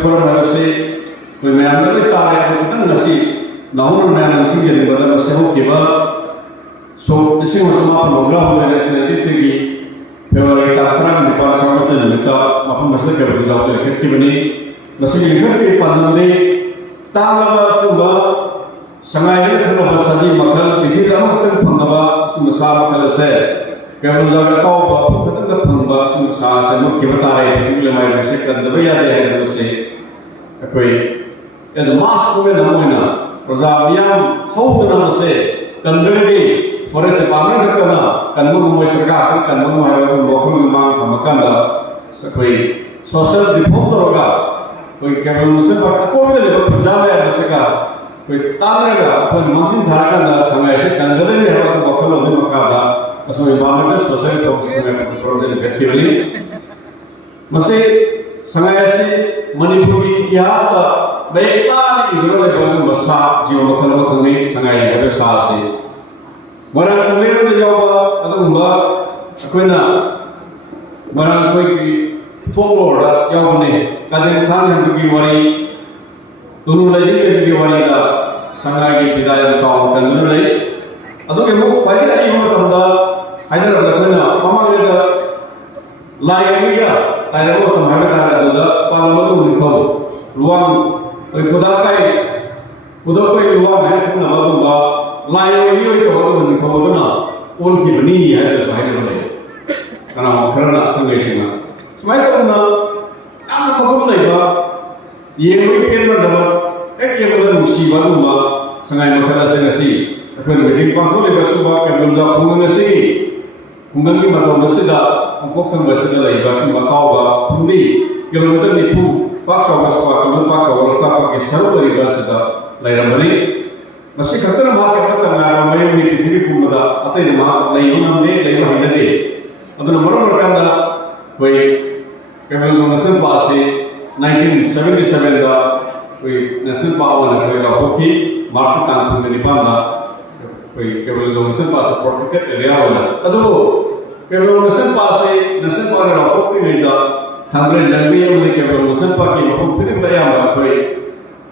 forum harusnya memang lebih tarik kita nasi namun memang nasi jadi pada masa kita so isi masa program nanti tinggi Februari tahun depan sama saja kita apa masa kita berjalan efektif ini masih efektif pandemi tanggal sudah sangat kalau bahasa di makal itu dalam penggaba semasa makal saya kalau jaga tahu bahwa kita penggaba semasa semua kita tarik itu lemai masih kan tapi ada masih aku itu mas punya namanya Razabiam how dengan masih dan berarti forest pamer kerana kan mungkin masyarakat kan mungkin ada lokal memang kamakan dah sebagai social reform teroga कोई केवल मुझसे बात कोई नहीं बस पंजाब है ऐसे का कोई तारेगा अपन मंत्री धारका ना समय ऐसे कंगले में है तो बकल होने मका दा असम इन्वायरमेंटल सोसाइटी ऑफ समय प्रोजेक्ट व्यक्तिवली मसे समय ऐसे मणिपुर की इतिहास का बेकार इधर ले बन मसा जीवन बकल बकल में समय है वे सासे वरन तुम्हें तो जाओगा अतः उम्मा कोई ना वरन कोई folklore dah yang ni kadang kadang bagi wari dulu lagi bagi wari dah sangat lagi bidaya song kan dulu lagi atau kemu kaji lagi mana tanda ada dah mana mama kita lain dia ada orang tu mana ada dah kalau mana tu tahu luang kuda kai luang है tu nama tu dah lain dia itu orang tu tahu tu na orang ki bani ni ada saya dah lagi kerana tengah sini Semua itu na, apa pun lagi ba, yang mungkin berdapat, yang berada musibah tu ba, sangat masalah sengasi. Aku ni mungkin pasal lepas tu ba, yang berada pungan nasi, pungan ni macam nasi dah, angkut tu nasi dah lagi, basi macam ba, pundi, kilometer ni tu, paksa baswa, kalau paksa orang tak pakai seru lagi basi dah, lagi ramai. Nasi kata nama kita tengah ramai ni pijiri pun dah, atau ini mah lagi orang ni, lagi orang ni. Atau nombor berkanda, baik. केवल नस्ल पासे 1977 का कोई नस्ल पावन है कोई लाभों मार्च टांग में निपान ना कोई केवल नस्ल पासे प्रोटेक्टेड एरिया वाला अदो केवल नस्ल पासे नस्ल पाने लाभों की नहीं था थांगरे लंबी है उन्हें केवल नस्ल पाके लाभों फिर बताया हमारा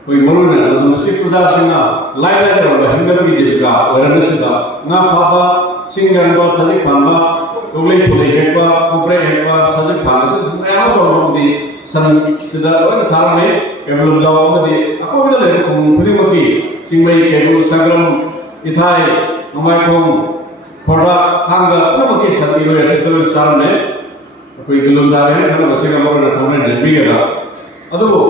कोई मरुन है नस्ल पुजा सिंगा लाइट वाला हिंदू की जीविका वरन सिदा ना पापा सिंगल बस सजी पांबा Oleh hekwa, kupre hekwa, sajak bahasa semua orang tahu di san sudah orang tahu ni, kalau jawab tadi, aku bila leh kumpuli mati, cingmai kelu sagram ithai, nomai kum, korba, tangga, apa mati satu kilo esok tu saran ni, aku ikut dah ni, kalau masih kamu orang tahu ni lebih ada, aduh,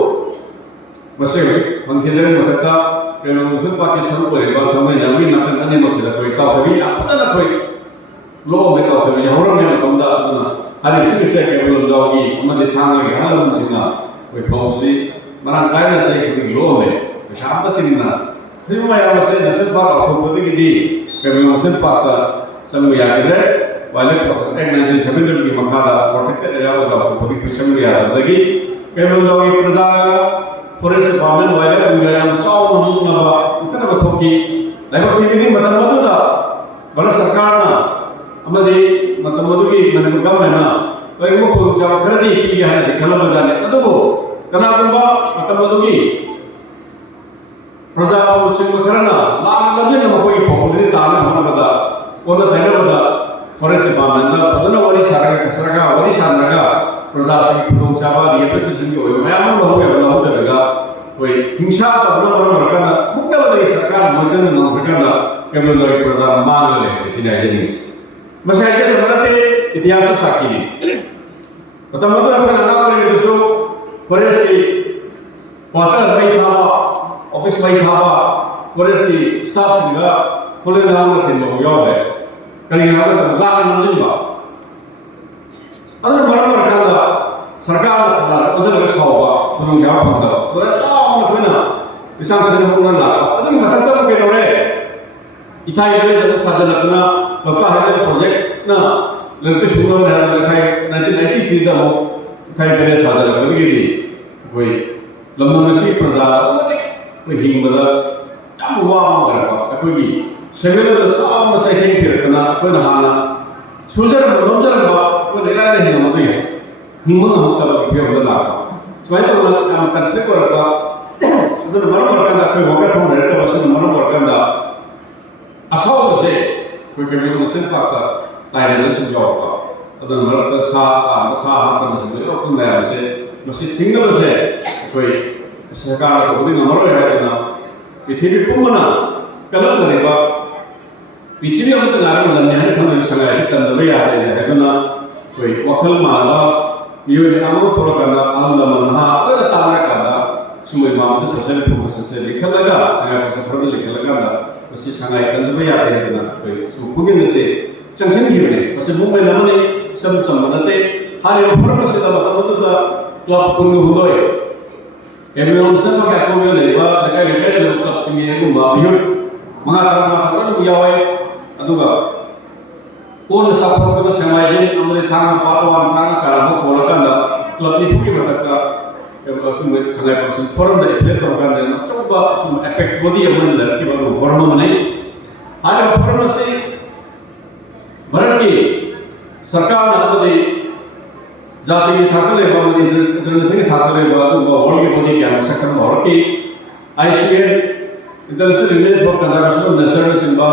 masih, mungkin dari mereka, kalau musim pakai seru boleh, kalau tahu ni lebih nak ni masih ada, aku tahu tapi apa dah aku Lo mereka tu yang orang ni macam dah tu na, hari ini saya kalau lagi, amat ditangga ke, hal macam na, kau fungsi, mana kaya saya kau lo me, siapa tu na, tapi macam saya nasib pak aku pun begini, kalau nasib pak semua yang ada, walaupun proses 1970 di Makala, protected area ada aku pun semua yang ada lagi, kalau lagi perza, forest department walaupun yang saw menunggu napa, bukan apa thoki, lagi ini macam dah, baru sekarang na. Amadi macam itu ki mana program mana, kalau mau jawab kerja di hari ini kalau berjalan, itu bu, kenapa macam itu ki, proses musim kerana, lagi nama koi populer tanah mana pada, orang daerah pada, forest department, pada wali sarga, proses itu jawab dia tu sendiri, memang bahu terjaga, koi hingsa orang berkata, bukan dari sarga, macam mana berkata, kalau lagi proses mana le, sini jenis. Masih ada berarti ikhtiar sakit. Pertama tu apa nak kau itu so, koresi, water baik apa, office baik apa, koresi staff juga, boleh nama tu mau jawab. Kali nama tu lahan mungkin ba. Ada berapa kali sarkar ada, usah lagi sahaja, belum jawab anda. Koresi apa mana? Isang sedang bulan lah. Ada macam tu kita boleh. Ithai ada sahaja nak na. Maka ada projek, na, lalu suruh dah nanti tidak mau, kayak benda sahaja begini, koi, lembu nasi perza, koi hingga, yang wah berapa, koi, sebelum sama saya kira kena, koi nahana, susah berapa, koi negara ni hingga mana, hingga mana kalau kita berlaku, Supaya itu orang konflik orang itu mana orang dah kau waktu orang itu masih mana orang dah asal saja kau kami mesti pakai lain itu sejauh itu mana sah apa masih itu pun dah masih tinggal saja kau sekarang kau ini nomor ya itu itu pun mana kalau mereka itu yang kita nak mengenai kami sangat istimewa ya itu na kau wakil malah Iyo ni amu thora kana amla manha ada tala kana sumai ma ada sosial promotion se likhalaga sangai pasapor likhalaga na masi sangai kan be ya de na koi su pugin se changchang gi ne masi mumbai namane sam manate hale opor se da mata da club kungu hudoi everyone se pa ka ko ne ba da ka ke club singi ne ma biyo mga karama ko yawai aduga Pun sapor ko samayin amri thang patwan thang karamo kolakanda club ni puki mataka kumit sangai person forum da play program na coba sum effect body amman la ki baru hormo mane ada forum se baraki sarkar na bodi jati thakale ba bodi dran se thakale ba to body body kya sakam horki ICN idhar se relate for conservation national simba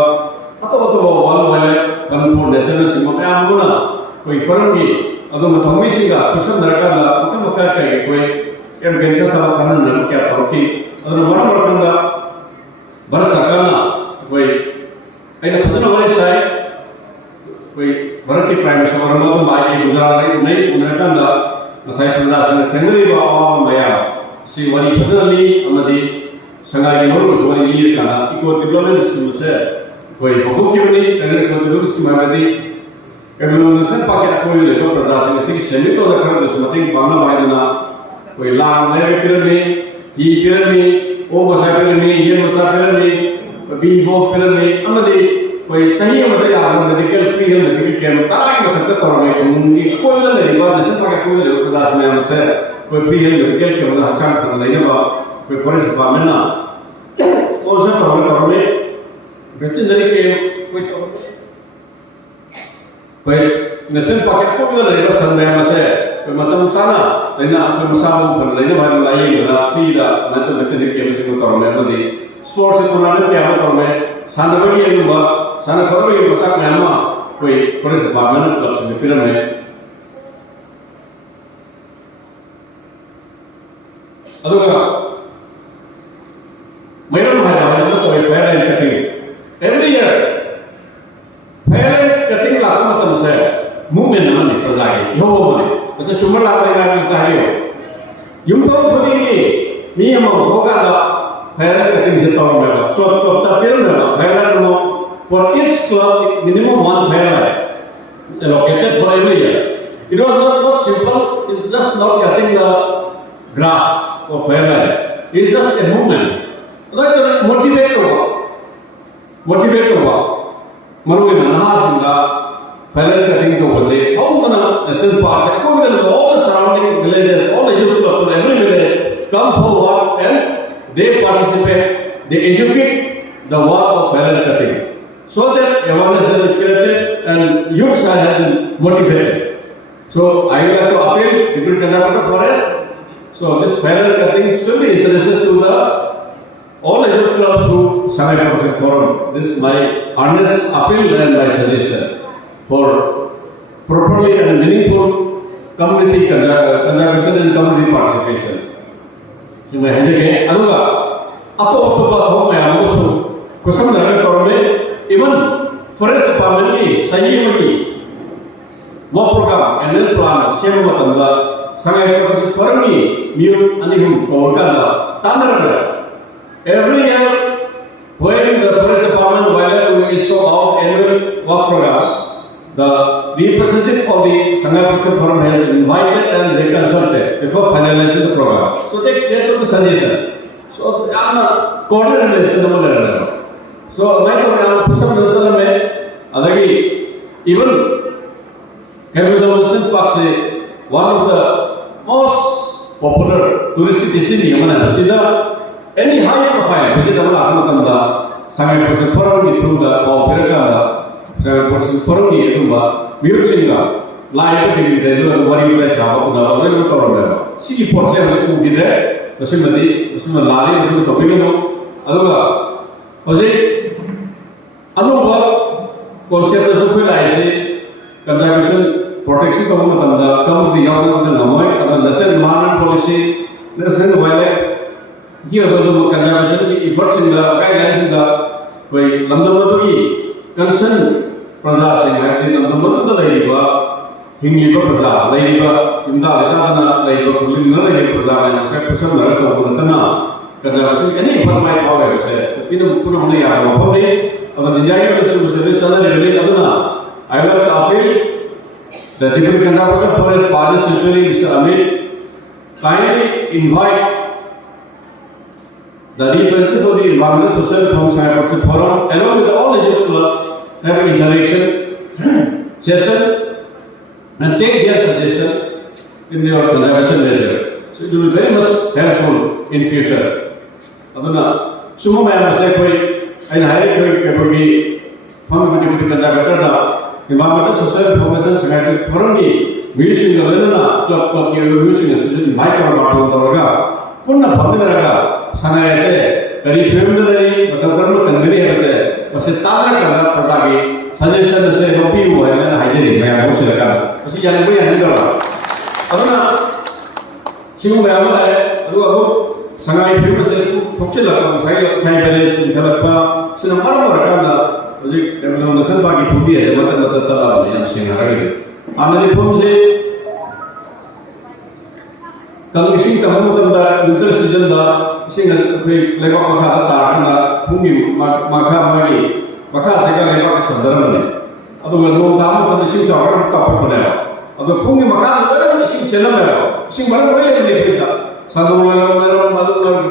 atau wal wal Control national simple apa guna koi forum ni atau mathamui singa pesan mereka la mungkin mereka kayak koi yang benca tahu karena nak kya tahu ki atau mana mereka dah bersakana koi ada pesan awal saya koi berarti prime minister orang itu baik gujarat lagi naik mereka dah saya penjelasan tenggelam itu awal maya si wali pesan ni amadi sangat yang baru wali ini kan ikut diplomat semasa कोई बहुत क्यों नहीं करने को तो उसकी मायने कभी लोग नसन पाके कोई लेकर प्रजासन इसी की शैली तो देखा तो सुनते हैं बांग्ला भाई ना कोई लाभ नए व्यक्ति में ये व्यक्ति में वो मसाफिर में ये मसाफिर में बी बॉक्स फिर में अमदे कोई सही अमदे आप मेडिकल फ्री मेडिकल कैंप ताकि मतलब तो हमें कोई कोई नहीं बात नसन पाके कोई लेकर प्रजासन में हमसे कोई फ्री मेडिकल कैंप ना अच्छा करना नहीं ना कोई फॉरेस्ट डिपार्टमेंट ना और सब तो हमें Berarti dari kue tu, pues nasi pakai kau juga dari pasal yang masih macam sana, lainnya apa masalah bukan lainnya bahan lain, lah, fila, nanti berarti dari kue masih kau tahu nanti sports itu nanti kau tahu sana bagi yang lupa, sana kalau bagi masak nama, kue forest department club sini piramid. Aduh kan, mainan mana itu kue fair and cutting. Every year, pehले cutting लाखों मतलब से movement नमने प्रजाएं यो मने जैसे शुमर लाख लगा करता है यो यूं तो खुदी की नियम होगा ला pehले cutting से तो में ला तो तापिर में ला pehले no for each club minimum one pehले allocated for every year. It was not simple. It's just not cutting the grass or pehले. It's just a movement. That motivate होगा. Motivate होगा मनुष्य नहासिंगा फैलर कटिंग तो वैसे how many national parks है कोई भी all the surrounding villages all the youth clubs from every village come forward and they participate they educate the work of failer cutting so that awareness is created and youths are motivated. So I would like to appeal people Kasaragod forest. So this failer cutting should be interested to the all youth clubs through Sangai Project Forum. This is my honest appeal and my suggestion for properly and meaningful community conservation and community participation. So मैं है जगह अदुगा अतो बात हो मैं आमोसु कुसम नगर करो में even forest department की सही में वो program annual plan share Matanga Sangai Project Forum की मियो अनिहुम Kolkata तांडर Every year, when the forest department while issue out annual work program, the representative of the Sangai Project Forum has invited and they consulted before finalizing the program. So they took the suggestion. So I am a coordination. So I am Pusam Jerusalem. Adagi even Capital Park is one of the most popular touristic destination. Any high profile, which is the Sangai Project Forum through the Opera, Sangai Project Forum, Muruchinga, live के लिए जो worry पे Shaw ना worry में तो रहता सी port से हम को दिले उसमें लाली उसमें तो भी नो अदुगा अजे अनुभव कॉन्सेप्ट जो कोई लाए से कंजर्वेशन प्रोटेक्शन तो हम तंदा कम दिया हम तो नमोय other national environment policy national wild ये जो कंजर्वेशन की efforts in the guidelines in the कोई लंदन की कंसर्न प्रजा से है लंदन तो लेगा हिंदी प्रजा लेगा इंदा लेगा ना लेगा कुछ न लेगा प्रजा में से कुछ न रहता हो ना कंजर्वेशन के नहीं फरमाई पावे से इन पुनः हमने यार वो नहीं अब इंडिया के सुबह सदर लेवल अदना I would like to appeal the Deputy Conservator for his father's century, Mr. Amit, kindly invite the representative of the Environmental Social Promotion Forum along with all eligible clubs have an interaction session and take their suggestions in their conservation measure. So it will be very much helpful in future. Aduna sumo मैं आपसे कोई ऐन high कोई कभी हम Deputy Conservator ना Environmental Social Promotion Secretary Forum की meeting करने ना क्लब की मीटिंग माइक पर बात होगा पुनः फंड रहेगा संघ ऐसे करीब फेमदरी मतलब कर्म कंगनी ऐसे वैसे ताज़ा करना प्रजा की सजेशन से नोबी हुआ है ना हाइजेनिक में बहुत से लगा वैसे जाने को यानी करा अब ना शिव में आमल है अब संघ की फेमस से सोचे लगा सही क्या बैलेंस निकलता सिनेमा में रखा ना jadi kalau nasi bagi putih aja mata mata yang singa lagi. Ambil pun se kalau isi tamu tanda winter season dah singa lepas makha tahan dah pungi makha segala lepas sendiri ni. Atau kalau tamu tanda isi jauh tak apa. Atau pungi makha tu isi channel ni. Isi mana boleh ni pisa. Satu malu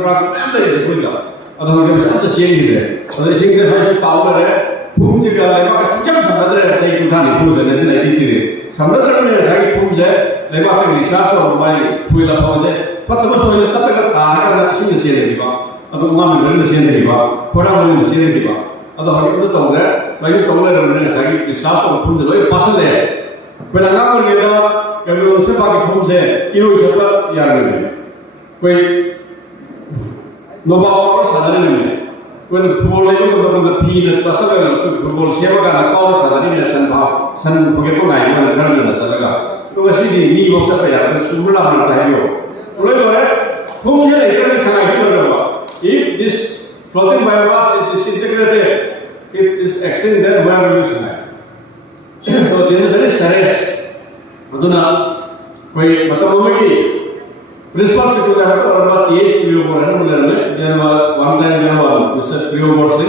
berak ada je pisa. Atau kalau kita ada siang ni. Kalau isi kita harus tahu lah. पूंजी가 내가 진짜 samudra sai kutani puse ne dina iditire samudra ne sai puse 내가 그 리사서 많이 fuila pose patama soile tapeka taaka sin siene diba adu ngam ne siene diba koda ne siene diba adu hagi to tawre mai tawre ne sai 리사서 punde loi pasale penanga ko geda kami se pa ki puse iro chota yarne koi noba ko sadane ne when football itu kalau kita pasal football siapa kan kau sadari ni san pakai pengai mana kan mana sadar tu kasi ni bangsa payah sumber mana tahu boleh boleh mungkin itu sangat berapa if this floating biomass is disintegrated it is extinct then where will you stand so this is very serious aduna koi मतलब कि response को जाकर और बात ये प्रयोग हो रहा है मुझे में जब वन टाइम जब जैसे प्रयोग हो से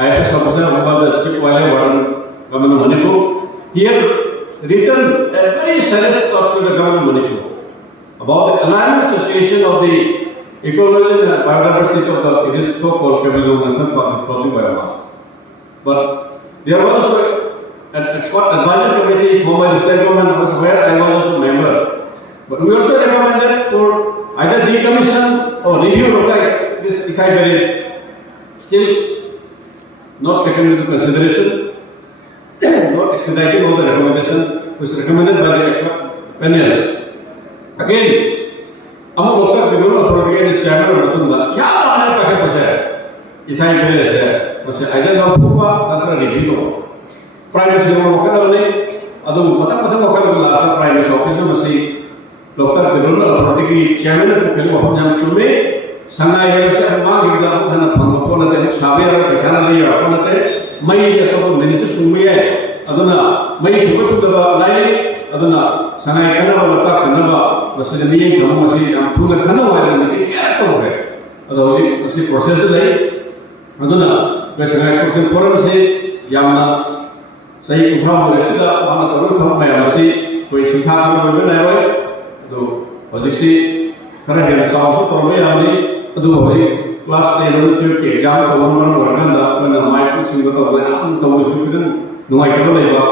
आईएफएस ऑफिसर हमारे चिप वाले warden government Manipur here written a very serious talk to the government Manipur about the alignment association of the ecology and biodiversity of the it is so-called Kabilo National Park floating biomass. But there was also an expert advisory committee for my state government where I was also a member. But we also recommended for either decommission or review of this Ikai village, still not taken into consideration, not expediting all the recommendation which recommended by the expert panels. Again, हम लोग तक विभिन्न authority के standard रखूंगा या आने का है बसे इतना ही पहले से बसे ऐसे लोग फुपा नतर रिव्यू हो प्राइवेट से वो करना नहीं अदो पता वो करना लास्ट प्राइवेट ऑफिसर बसे Dokter Gubernur Authority Chairman को खेलो हम जब चुने संघाई है वैसे हम मांग किया हम ना पंगपो ना ते साबे और पहचान लिया अपन ते मई ये तो मिनिस्टर सुनबी है अदुना मई सुबह लाई अदुना संघाई करना वाला तक करना वाला बस जब ये हम मसी हम पूरा करना वाला नहीं क्या तो है अदो उसी प्रोसेस लाई अदुना वैसे संघाई प्रोसेस फोरम से यामना सही उठाओ वैसे ला वहाँ तो हम मैं मसी कोई सिखा कर बोल रहे हैं तो हजिसी करना है साउथ तो मैं हमने तो हजी क्लास 10 और 12 के एग्जाम तो वन वर्कन दा when my pushing तो मैं हम तो उसको किधर नुआई कर ले बा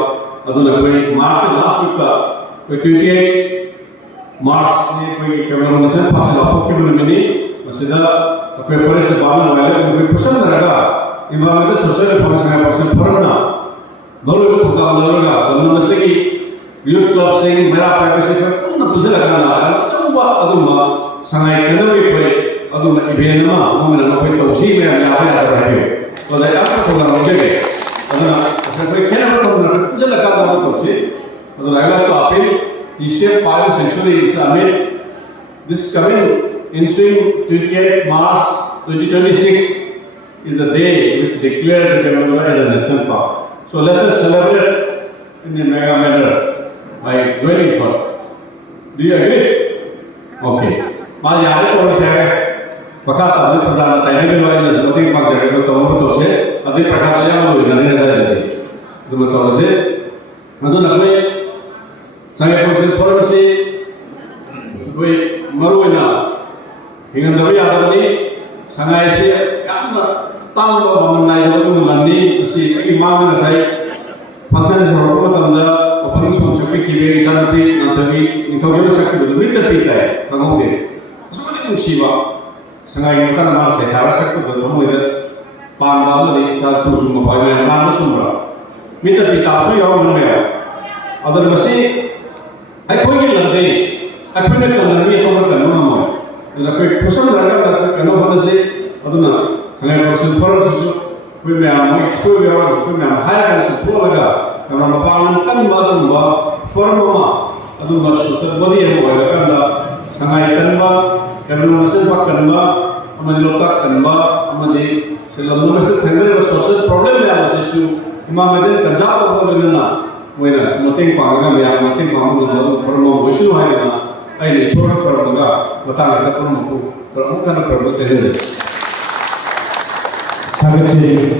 अदुना कोई मार्च लास्ट वीक का कोई 28 मार्च में कोई कैमरा नेशन पास लाखों के बिल मिनी मसला कोई फॉरेस्ट बावन वाले कोई पसंद रहेगा इन्वायरमेंटल सोशल रिफॉर्मेशन का पर्सन फरना नॉलेज को खुदा नॉलेज का मतलब से कि youth club sing mera privacy ko na pusil kana chungba aduma sangai kanoi ko aduma event ma mo na ko to si me ya ya ra hi so da ya ko na mo je aduna sa ko kena ko na pusil kana ko si aduna I like to appeal the shape party century summit this coming ensuing 28 March 2026 is the day which declared Kamelapura as a national park. So let us celebrate in a mega manner by joining for. Do you agree? Okay. Mas यहाँ पे तो है पकाता अभी प्रधान ताइने के बारे में जब तक पक जाएगा तो हम तो से अभी पकाता ले हम लोग इधर इधर जाते हैं तो मतलब से मतलब नकले संगे कुछ फॉर्म से कोई मरुएना हिंगन दबी आता बनी संगे से क्या तांग बमनाई तो मुलानी उसी एक मांग न साई फंक्शन से होगा तो अंदर ओपनिंग सॉन्ग से की गई शादी नंतरी निकल गया सकते हो मित्र पीता है तंगों दे उसमें नहीं मुसीबा संगे ये तो हमारा से हारा सकते हो हम इधर पान बाल नहीं शायद तो सुन पाए मैं नाम सुन रहा मित्र पीता सो यार मन में अदर मसी आई कोई नहीं लगते आई कोई नहीं करना नहीं तो मत करना ना मैं कोई खुशम लगा करना होने से अदर ना संगे कुछ form we may have so we have higher support karena mapanan kan madumba formama adumba social body yang boleh kanda sangai kanba karena masih kanba amadi lokak kanba amadi selama masih tenggelam social problem yang masih isu imam ada kerja apa boleh na wena semakin panggam yang semakin panggam forma isu hai na ai surat perda batang asa permu kan perda teh Terima kasih.